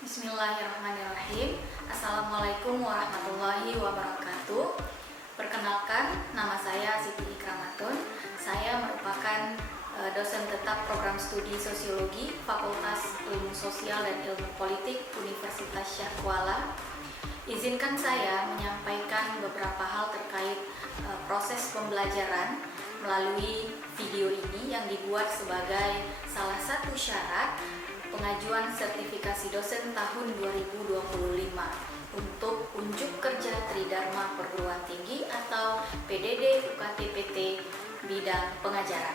Bismillahirrahmanirrahim. Assalamualaikum warahmatullahi wabarakatuh. Perkenalkan, nama saya Siti Ikramatun. Saya merupakan dosen tetap program studi Sosiologi Fakultas Ilmu Sosial dan Ilmu Politik Universitas Syah Kuala. Izinkan saya menyampaikan beberapa hal terkait proses pembelajaran melalui video ini yang dibuat sebagai salah satu syarat pengajuan sertifikasi dosen tahun 2025 untuk unjuk kerja Tridharma Perguruan Tinggi atau PDD UKT-PT bidang pengajaran.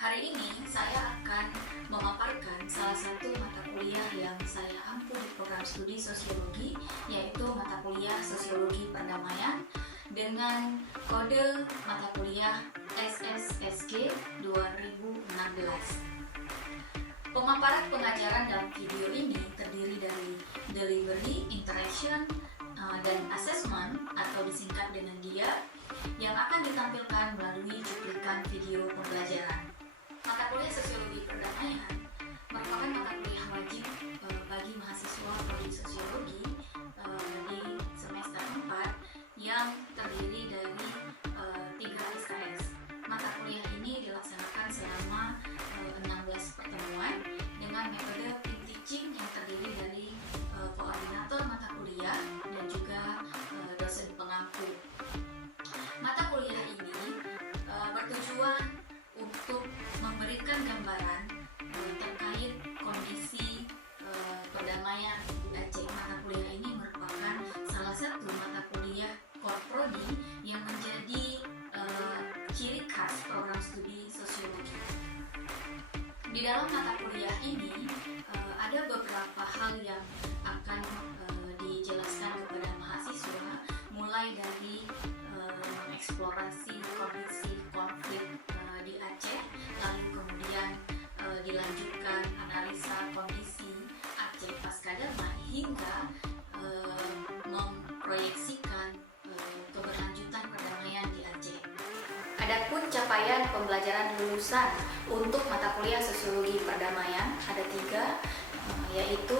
Hari ini saya akan memaparkan salah satu mata kuliah yang saya ampu di program studi Sosiologi, yaitu mata kuliah Sosiologi Perdamaian dengan kode mata kuliah SSSG 2016. Pemaparan pengajaran dalam video ini terdiri dari delivery, interaction, dan assessment atau disingkat dengan DIA yang akan ditampilkan melalui cuplikan video pembelajaran. Mata kuliah Sosiologi Perdamaian merupakan mata kuliah wajib bagi mahasiswa prodi Sosiologi di semester 4 yang terdiri dari 3 SKS. Mata kuliah ini dilaksanakan selama 16 pertemuan dengan metode team teaching yang terdiri dari koordinator mata kuliah dan juga dosen pengampu. Mata kuliah ini bertujuan untuk memberikan gambaran terkait kondisi perdamaian di Aceh. Mata kuliah ini merupakan salah satu mata kuliah core prodi yang menjadi ciri khas program studi Sosiologi. Di dalam mata kuliah ini ada beberapa hal yang akan dijelaskan kepada mahasiswa, mulai dari mengeksplorasi kondisi konflik di Aceh, lalu kemudian dilanjutkan analisa kondisi Aceh pasca damai hingga memproyeksikan keberlanjutan perdamaian di Aceh. Adapun capaian pembelajaran lulusan untuk mata kuliah Sosiologi Perdamaian ada 3, yaitu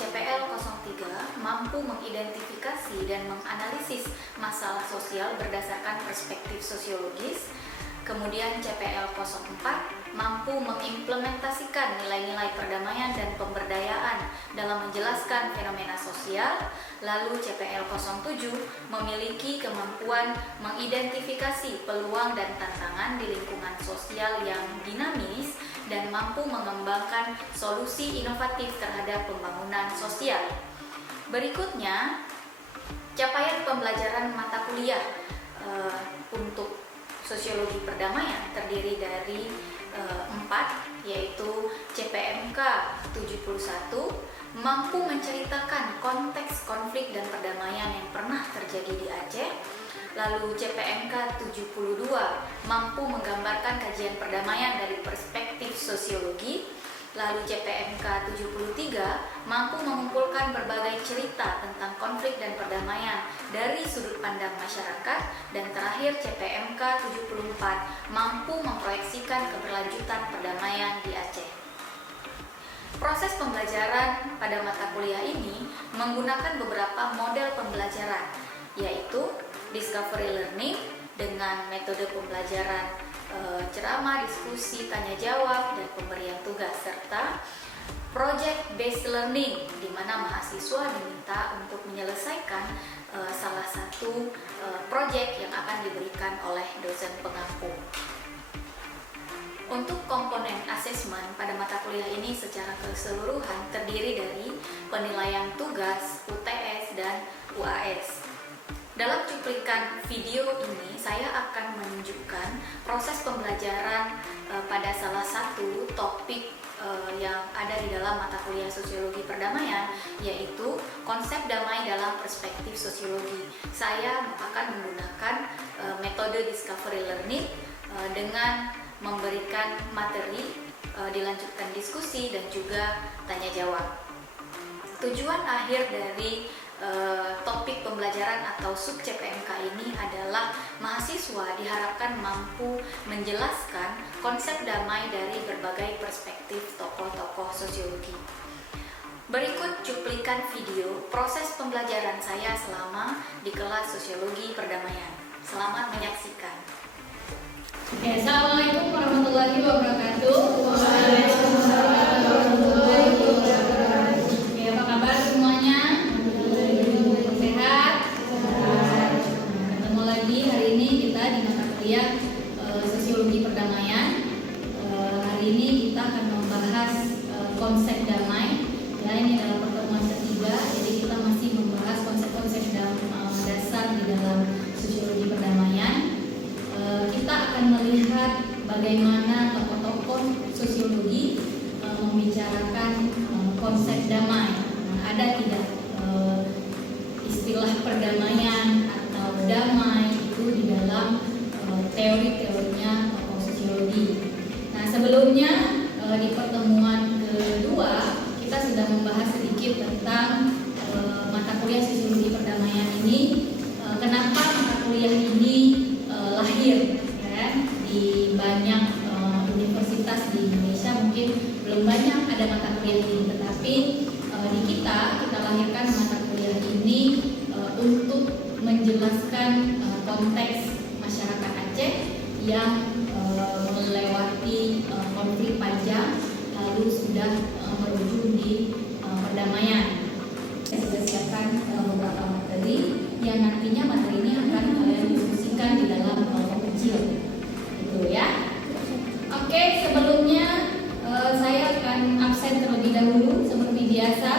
CPL 03 mampu mengidentifikasi dan menganalisis masalah sosial berdasarkan perspektif sosiologis. Kemudian CPL 04 mampu mengimplementasikan nilai-nilai perdamaian dan pemberdayaan dalam menjelaskan fenomena sosial. Lalu CPL 07 memiliki kemampuan mengidentifikasi peluang dan tantangan di lingkungan sosial yang dinamis dan mampu mengembangkan solusi inovatif terhadap pembangunan sosial. Berikutnya, capaian pembelajaran mata kuliah untuk Sosiologi Perdamaian terdiri dari 4, yaitu CPMK 71 mampu menceritakan konteks konflik dan perdamaian yang pernah terjadi di Aceh. Lalu CPMK 72 mampu menggambarkan kajian perdamaian dari perspektif sosiologi. Lalu CPMK 73 mampu mengumpulkan berbagai cerita tentang konflik dan perdamaian dari sudut pandang masyarakat. Dan terakhir CPMK 74 mampu memproyeksikan keberlanjutan perdamaian di Aceh. Proses pembelajaran pada mata kuliah ini menggunakan beberapa model pembelajaran, yaitu discovery learning dengan metode pembelajaran ceramah, diskusi, tanya jawab, dan pemberian tugas, serta project based learning di mana mahasiswa diminta untuk menyelesaikan salah satu project yang akan diberikan oleh dosen pengampu. Untuk komponen asesmen pada mata kuliah ini secara keseluruhan terdiri dari penilaian tugas, UTS, dan UAS. Dalam cuplikan video ini, saya akan menunjukkan proses pembelajaran pada salah satu topik yang ada di dalam mata kuliah Sosiologi Perdamaian, yaitu konsep damai dalam perspektif sosiologi. Saya akan menggunakan metode discovery learning dengan memberikan materi, dilanjutkan diskusi, dan juga tanya jawab. Tujuan akhir dari topik pembelajaran atau sub CPMK ini adalah mahasiswa diharapkan mampu menjelaskan konsep damai dari berbagai perspektif tokoh-tokoh sosiologi. Berikut cuplikan video proses pembelajaran saya selama di kelas Sosiologi Perdamaian. Selamat menyaksikan. Assalamualaikum warahmatullahi wabarakatuh. Waalaikumsalam warahmatullahi wabarakatuh. Apa kabar semuanya? Sehat? Ketemu lagi hari ini kita di mata kuliah Sosiologi Perdamaian. Hari ini kita akan membahas konsep damai. Ya, ini dalam pertemuan ketiga, jadi kita masih membahas konsep-konsep dasar di dalam sosiologi perdamaian. Kita akan melihat bagaimana tokoh-tokoh sosiologi membicarakan konsep damai. Ada tidak istilah perdamaian atau damai itu di dalam teori-teorinya tokoh sosiologi. Nah, sebelumnya di pertemuan kedua kita sudah membahas sedikit tentang mata kuliah sosiologi perdamaian ini. Kenapa mata kuliah ini lahir ya, di banyak universitas di Indonesia mungkin belum banyak ada mata kuliah ini, tetapi di kita lahirkan mata kuliah ini untuk menjelaskan konteks masyarakat Aceh yang melewati konflik panjang lalu sudah berujung di perdamaian. Saya sudah siapkan beberapa materi yang nantinya materi ini akan kalian diskusikan di dalam kelompok kecil, gitu ya. Oke, sebelumnya saya akan absen terlebih dahulu seperti biasa.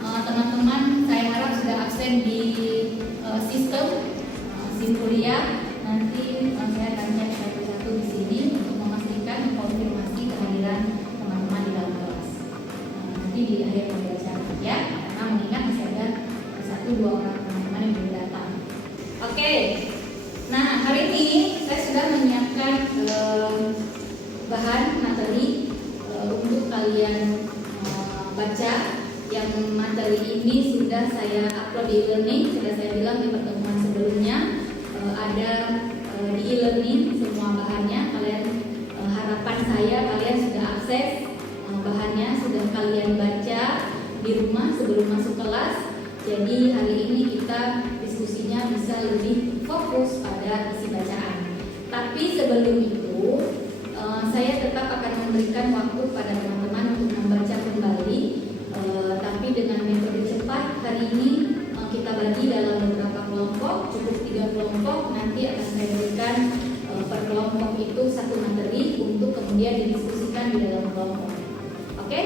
Teman-teman, saya harap sudah absen di sistem SIM kuliah. Nanti saya akan cek satu-satu di sini untuk memastikan konfirmasi kehadiran teman-teman di dalam kelas. Nanti di akhir pembelajaran ya, karena mengingat masih ada 1-2 orang teman-teman yang belum datang. Oke, nah hari ini saya sudah menyiapkan bahan materi untuk kalian baca. Yang materi ini sudah saya upload di e-learning, sudah saya bilang di pertemuan sebelumnya ada di e-learning semua bahannya. Kalian harapan saya kalian sudah akses bahannya, sudah kalian baca di rumah sebelum masuk kelas. Jadi hari ini kita diskusinya bisa lebih fokus pada isi bacaan. Tapi sebelum itu saya tetap akan memberikan waktu pada teman-teman untuk membaca kembali, tapi dengan metode cepat. Hari ini kita bagi dalam beberapa kelompok, cukup 3 kelompok. Nanti akan saya berikan per kelompok itu 1 materi untuk kemudian didiskusikan di dalam kelompok. Oke?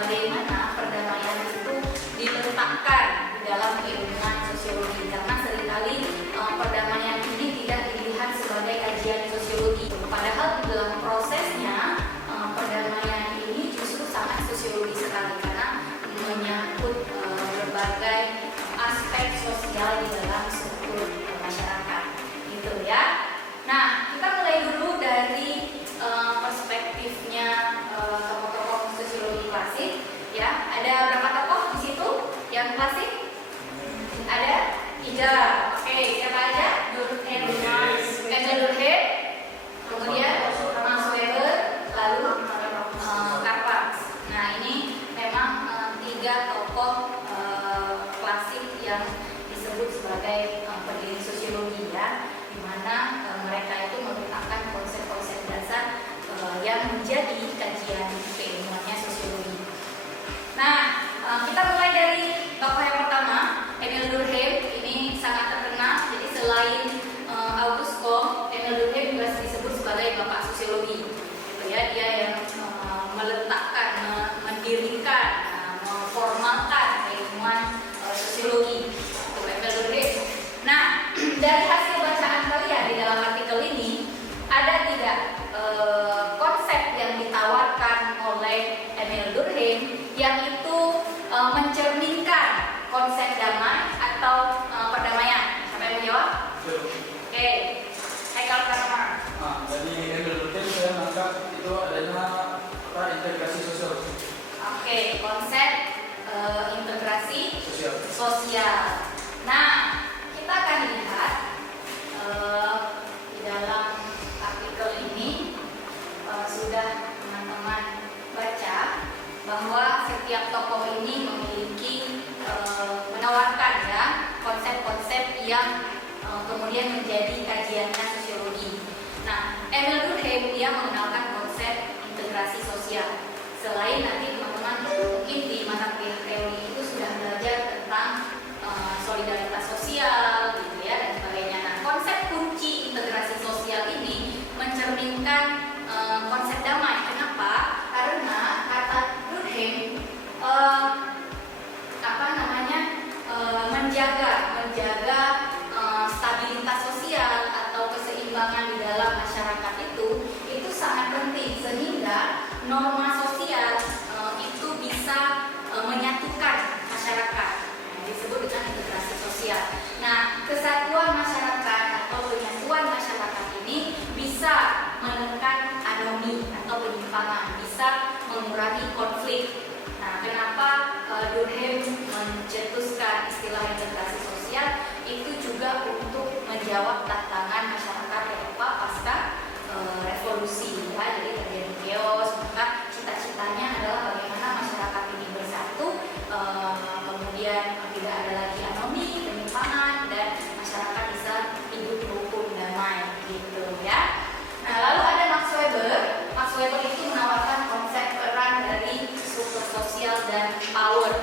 Bagaimana perdamaian itu diletakkan di dalam keilmuan sosiologi, karena seringkali perdamaian ini tidak dilihat sebagai kajian sosiologi, padahal di dalam prosesnya perdamaian ini justru sangat sosiologi sekali karena menyangkut berbagai aspek sosial di dalam struktur masyarakat, gitu ya. Nah, kita mulai dulu dari menjadi kajian keilmuannya sosiologi. Nah, kita mulai dari tokoh yang pertama, Emil Durkheim. Ini sangat terkenal. Jadi selain Auguste Comte, Emil Durkheim juga disebut sebagai bapak sosiologi. Gitu ya, dia yang meletakkan, mendirikan, memformalkan keilmuan sosiologi. Itu Emil Durkheim. Nah, dari hasil bacaan kalian di dalam artikel ini, ada tidak konsep yang ditawarkan oleh Emil Durkheim yang itu mencerminkan konsep damai atau perdamaian? Siapa yang menjawab? Oke, Haikal Karmar. Jadi Emil Durkheim saya menangkap itu adanya integrasi sosial. Oke, konsep integrasi sosial. Nah, kita akan lihat di dalam artikel ini sudah teman-teman baca bahwa setiap tokoh ini memiliki menawarkan ya konsep-konsep yang kemudian menjadi kajiannya sosiologi. Nah, Emil Durkheim dia mengenalkan konsep integrasi sosial. Selain nanti teman-teman mungkin di mata kuliah teori itu sudah belajar tentang solidaritas sosial, gitu ya, dan sebagainya. Nah, konsep kunci integrasi sosial ini mencerminkan konsep damai. Kenapa? Karena kata Durkheim menjaga stabilitas sosial atau keseimbangan di dalam masyarakat itu sangat penting, sehingga norma sosial itu bisa menyatukan masyarakat. Nah, disebut dengan integrasi sosial. Nah, kesatuan masyarakat atau penyatuan masyarakat ini bisa menekan anomi atau penyimpangan, bisa mengurangi konflik. Nah, kenapa Durkheim mencetuskan istilah integrasi sosial? Itu juga untuk menjawab tantangan masyarakat Eropa pasca revolusi, ya. Jadi terjadi chaos, maka cita-citanya adalah bagaimana masyarakat ini bersatu, kemudian tidak ada lagi anomi, penyimpangan, dan masyarakat bisa hidup rukun damai, gitu ya. Nah, lalu ada Max Weber. Max Weber itu menawarkan konsep peran dari struktur sosial dan power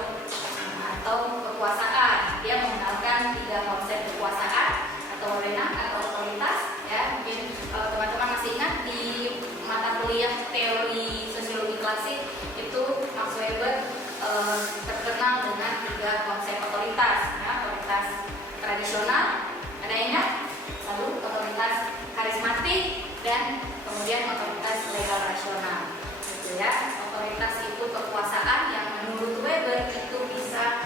atau kekuasaan. Dia mengenalkan 3 konsep kekuasaan atau wewenang atau otoritas, ya. Mungkin kalau teman-teman masih ingat di mata kuliah teori sosiologi klasik itu Max Weber terkenal dengan 3 konsep otoritas, ya. Otoritas tradisional, ada yang ingat? Lalu otoritas karismatik dan kemudian otoritas legal rasional, gitu ya. Otoritas itu kekuasaan yang menurut Weber itu bisa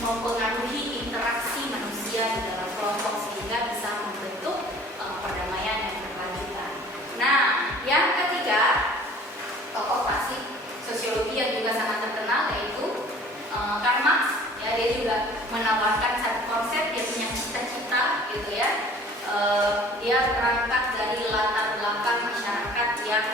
mempengaruhi interaksi manusia di dalam kelompok sehingga bisa membentuk perdamaian yang berkelanjutan. Nah, yang ketiga, tokoh klasik sosiologi yang juga sangat terkenal yaitu Karl Marx. Ya, dia juga menawarkan satu konsep, dia punya cita-cita, gitu ya. Dia berangkat dari latar belakang masyarakat yang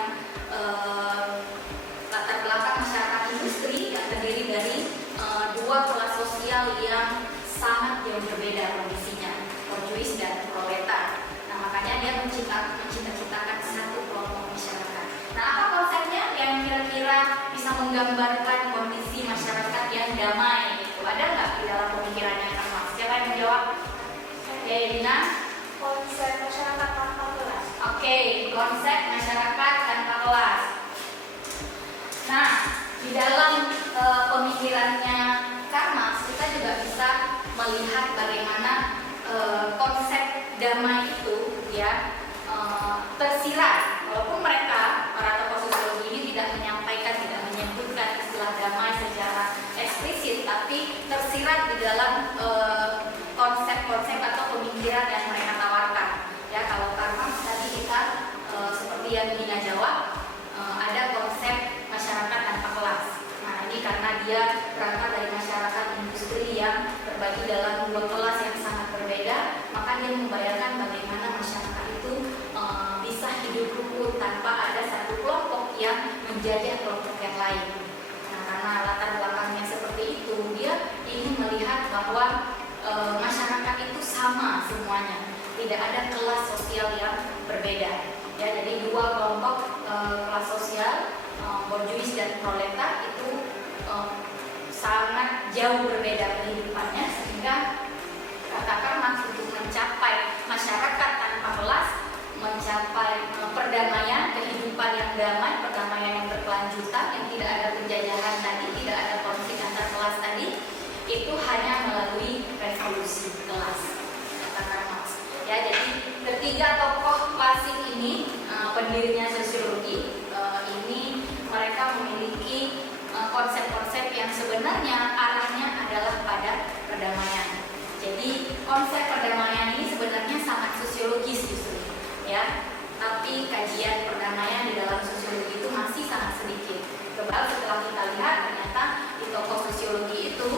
latar belakang masyarakat industri yang terdiri dari 2 kelas sosial yang sangat jauh berbeda kondisinya, borjuis dan proletar. Nah, makanya dia mencita-citakan satu kelompok masyarakat. Nah, apa konsepnya yang kira-kira bisa menggambarkan kondisi masyarakat yang damai? Itu ada nggak di dalam pemikirannya Karl Marx? Siapa yang menjawab? Oke, Dina. Konsep masyarakat tanpa kelas. Oke, konsep masyarakat tanpa kelas. Nah, di dalam pemikirannya Karl Marx kita juga bisa melihat bagaimana konsep damai itu, ya, tersirat. Walaupun mereka para tokoh sosiologi ini tidak menyampaikan, tidak menyebutkan istilah damai secara eksplisit, tapi tersirat di dalam konsep-konsep atau pemikiran yang mereka tawarkan. Ya, kalau Karl Marx tadi kita seperti yang Dina jawab, ada konsep masyarakat tanpa kelas. Nah, ini karena dia berangkat dari masyarakat industri yang terbagi dalam 2 kelas yang sangat berbeda, maka dia membayangkan bagaimana masyarakat itu bisa hidup rukun tanpa ada satu kelompok yang menjajah kelompok yang lain. Nah, karena latar belakangnya seperti itu, dia ingin melihat bahwa masyarakat itu sama semuanya, tidak ada kelas sosial yang berbeda. Ya, jadi 2 kelompok jauh berbeda kehidupannya, sehingga katakanlah untuk mencapai masyarakat tanpa kelas, mencapai perdamaian, kehidupan yang damai, perdamaian yang berkelanjutan, yang tidak ada penjajahan tadi, tidak ada konflik antar kelas tadi, itu hanya melalui revolusi kelas, katakan Marx. Ya, jadi ketiga tokoh klasik ini, pendirinya sosiologi, ini mereka memiliki konsep-konsep yang sebenarnya arahnya adalah pada perdamaian. Jadi konsep perdamaian ini sebenarnya sangat sosiologis justru, ya. Tapi kajian perdamaian di dalam sosiologi itu masih sangat sedikit. Kebal setelah kita lihat ternyata di tokoh sosiologi itu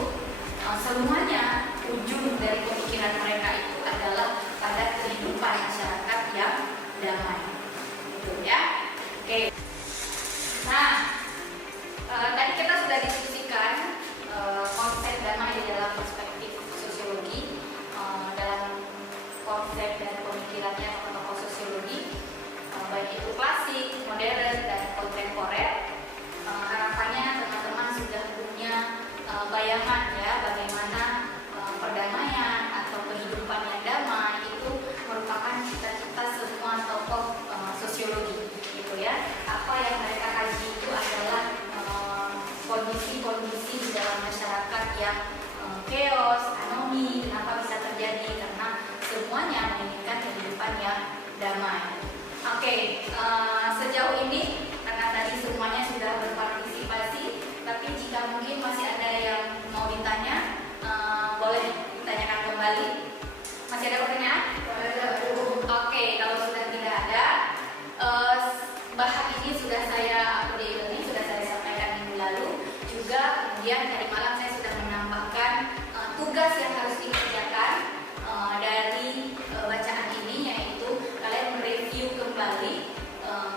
semuanya ujung dari pemikiran mereka itu adalah pada kehidupan masyarakat yang damai, gitu ya. Oke. Nah, tadi kita sudah diskusikan konsep damai di dalam perspektif sosiologi, dalam konsep dan pemikirannya tokoh sosiologi, baik itu klasik, modern, dan kontemporer. Harapannya teman-teman sudah punya bayangan ya bagaimana perdamaian atau kehidupan yang damai itu merupakan cita-cita semua tokoh sosiologi, gitu ya. Apa yang mereka kaji itu adalah kondisi-kondisi di dalam masyarakat yang chaos, anomi. Kenapa bisa terjadi? Karena semuanya menginginkan kehidupan yang damai. Oke, sejauh ini karena tadi semuanya sudah berpartisipasi, tapi jika mungkin masih ada yang mau ditanya, boleh ditanyakan kembali. Masih ada pertanyaan? Oke, kalau sudah tidak ada, bahan ini sudah saya upload di e-learning, sudah saya sampaikan minggu lalu. Juga kemudian tadi malam saya sudah menambahkan tugas yang harus dikerjakan dari bacaan ini, yaitu kalian mereview kembali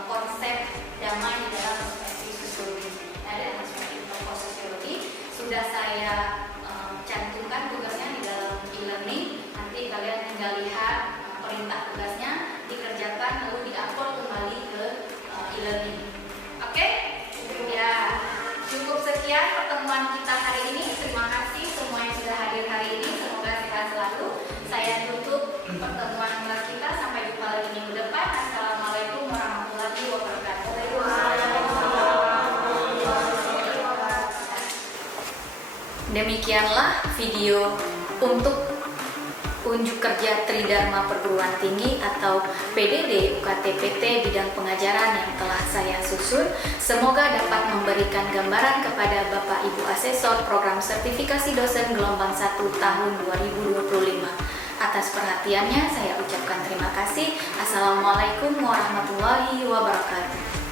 konsep damai di dalam perspektif sosiologi. Dalam perspektif tokoh sosiologi sudah saya cantumkan tugasnya di dalam e-learning. Nanti kalian tinggal lihat perintah tugasnya dikerjakan lalu diupload kembali ke e-learning. Oke? Ya, cukup sekian pertemuan kita hari ini. Terima kasih semua yang sudah hadir hari ini. Semoga sehat selalu. Saya tutup pertemuan kita. Sampai jumpa lagi minggu depan. Assalamualaikum warahmatullahi wabarakatuh. Demikianlah video untuk unjuk kerja Tridharma Perguruan Tinggi atau PDD UKT-PT bidang pengajaran yang telah saya susun. Semoga dapat memberikan gambaran kepada Bapak Ibu Asesor Program Sertifikasi Dosen Gelombang 1 tahun 2025. Atas perhatiannya saya ucapkan terima kasih. Assalamualaikum warahmatullahi wabarakatuh.